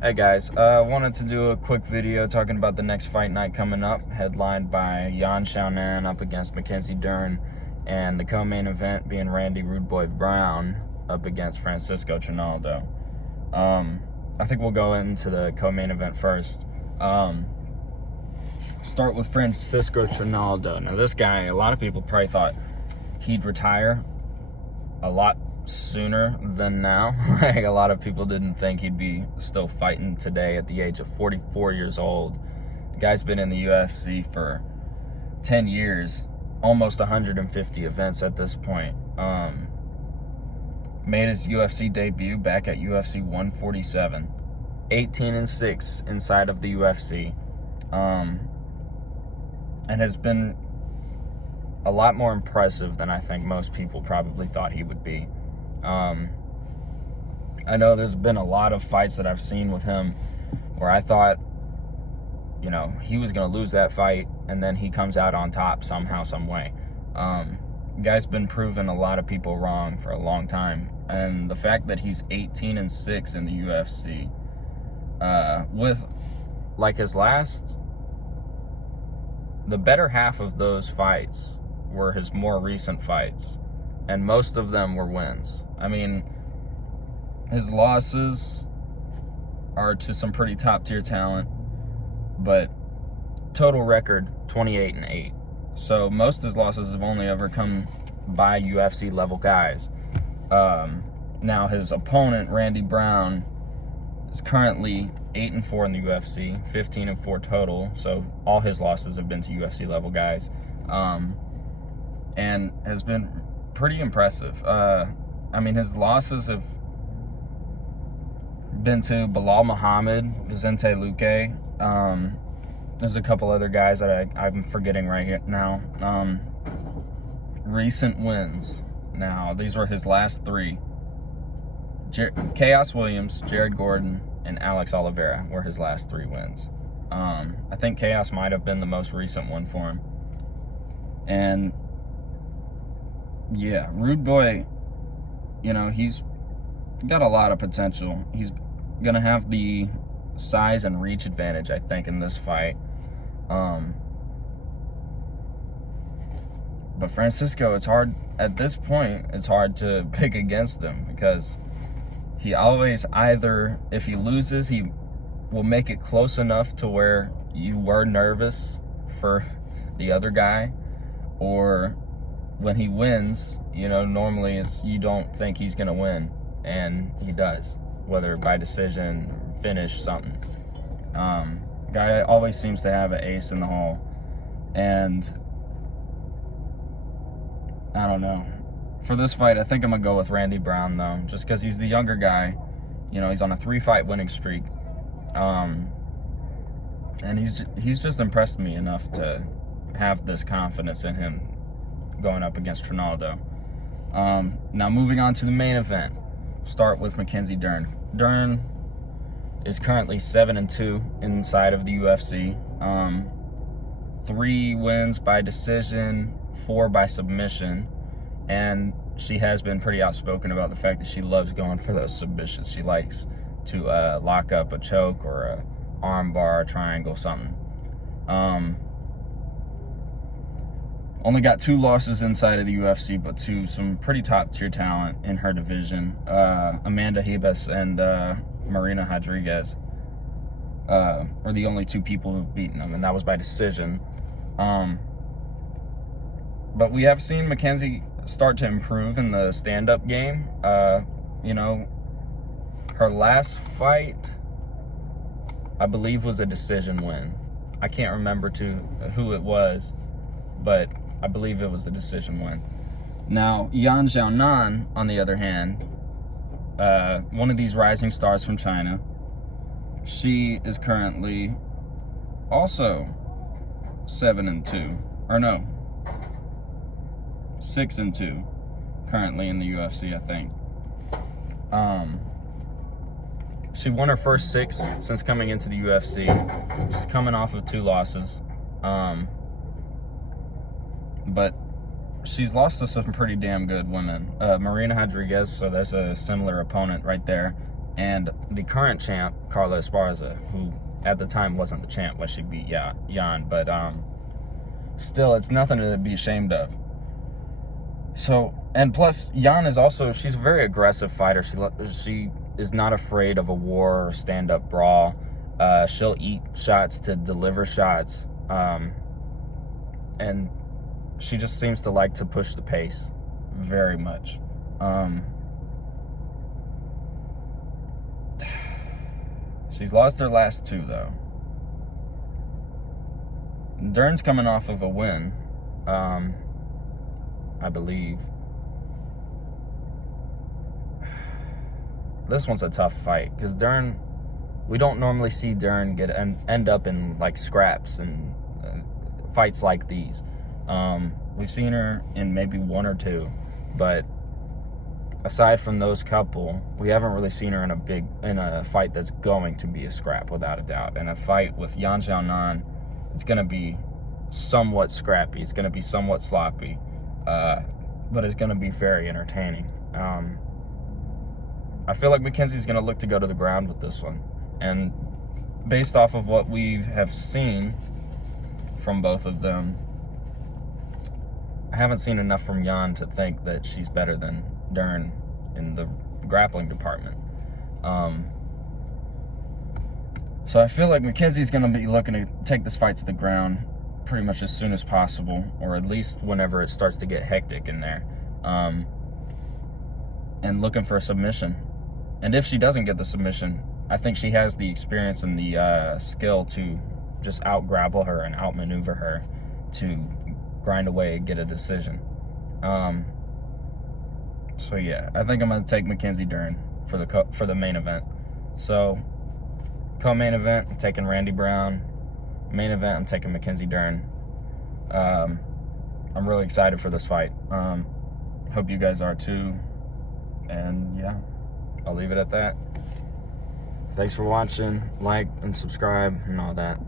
Hey guys, wanted to do a quick video talking about the next fight night coming up, headlined by Yan Xioanan up against Mackenzie Dern, and the co-main event being Randy Rude Boy Brown up against Francisco Trinaldo. I think we'll go into the co-main event first. Start with Francisco Trinaldo. Now this guy, a lot of people probably thought he'd retire a lot sooner than now. Like, a lot of people didn't think he'd be still fighting today at the age of 44 years old. The guy's been in the UFC for 10 years, almost 150 events at this point. Made his UFC debut back at UFC 147, 18-6 inside of the UFC, and has been a lot more impressive than I think most people probably thought he would be. I know there's been a lot of fights that I've seen with him where I thought, you know, he was going to lose that fight, and then he comes out on top somehow, some way. Guy's been proving a lot of people wrong for a long time, and the fact that he's 18-6 in the UFC, with like the better half of those fights were his more recent fights, and most of them were wins. I mean, his losses are to some pretty top-tier talent, but total record 28-8. So most of his losses have only ever come by UFC-level guys. Now his opponent, Randy Brown, is currently 8-4 in the UFC, 15-4 total. So all his losses have been to UFC-level guys, and has been pretty impressive. I mean, his losses have been to Bilal Muhammad, Vicente Luque. There's a couple other guys that I'm forgetting right here now. Recent wins. Now, these were his last three. Chaos Williams, Jared Gordon, and Alex Oliveira were his last three wins. I think Chaos might have been the most recent one for him. And yeah, Rude Boy, you know, he's got a lot of potential. He's going to have the size and reach advantage, I think, in this fight. But Francisco, it's hard, at this point, it's hard to pick against him, because he always either, if he loses, he will make it close enough to where you were nervous for the other guy, or when he wins, you know, normally it's, you don't think he's going to win, and he does, whether by decision, finish, something. Guy always seems to have an ace in the hole, and I don't know. For this fight, I think I'm going to go with Randy Brown, though, just because he's the younger guy. You know, he's on a 3-fight winning streak, and he's just impressed me enough to have this confidence in him going up against Trinaldo. Now moving on to the main event, start with Mackenzie Dern. Dern is currently 7-2 inside of the UFC. 3 wins by decision, 4 by submission, and she has been pretty outspoken about the fact that she loves going for those submissions. She likes to lock up a choke or a arm bar, triangle, something. Only got 2 losses inside of the UFC, but to some pretty top-tier talent in her division. Amanda Ribas and Marina Rodriguez are the only 2 people who've beaten them, and that was by decision. But we have seen Mackenzie start to improve in the stand-up game. You know, her last fight, I believe, was a decision win. I can't remember who it was, but I believe it was a decision win. Now, Yan Xioanan, on the other hand, one of these rising stars from China, she is currently also 7-2, or no, 6-2, currently in the UFC, I think. She won her first 6 since coming into the UFC. She's coming off of 2 losses. But she's lost to some pretty damn good women. Marina Rodriguez, so there's a similar opponent right there. and the current champ, Carla Esparza, who at the time wasn't the champ when she beat Yan, but still, it's nothing to be ashamed of. So, and plus, Yan is also, she's a very aggressive fighter. She is not afraid of a war or stand-up brawl. She'll eat shots to deliver shots. And she just seems to like to push the pace very much. She's lost her last two, though. Dern's coming off of a win, I believe. This one's a tough fight, because Dern, we don't normally see Dern end up in, like, scraps and fights like these. We've seen her in maybe one or two, but aside from those couple, we haven't really seen her in a fight that's going to be a scrap, without a doubt. And a fight with Yan Xioanan, it's going to be somewhat scrappy. It's going to be somewhat sloppy, but it's going to be very entertaining. I feel like Mackenzie's going to look to go to the ground with this one. And based off of what we have seen from both of them, I haven't seen enough from Yan to think that she's better than Dern in the grappling department. So I feel like Mackenzie's going to be looking to take this fight to the ground pretty much as soon as possible, or at least whenever it starts to get hectic in there, and looking for a submission. And if she doesn't get the submission, I think she has the experience and the skill to just out-grapple her and outmaneuver her to grind away and get a decision. So yeah, I think I'm going to take Mackenzie Dern for the main event. So co-main event, I'm taking Randy Brown. Main event, I'm taking Mackenzie Dern. I'm really excited for this fight. Hope you guys are too. And yeah, I'll leave it at that. Thanks for watching. Like and subscribe and all that.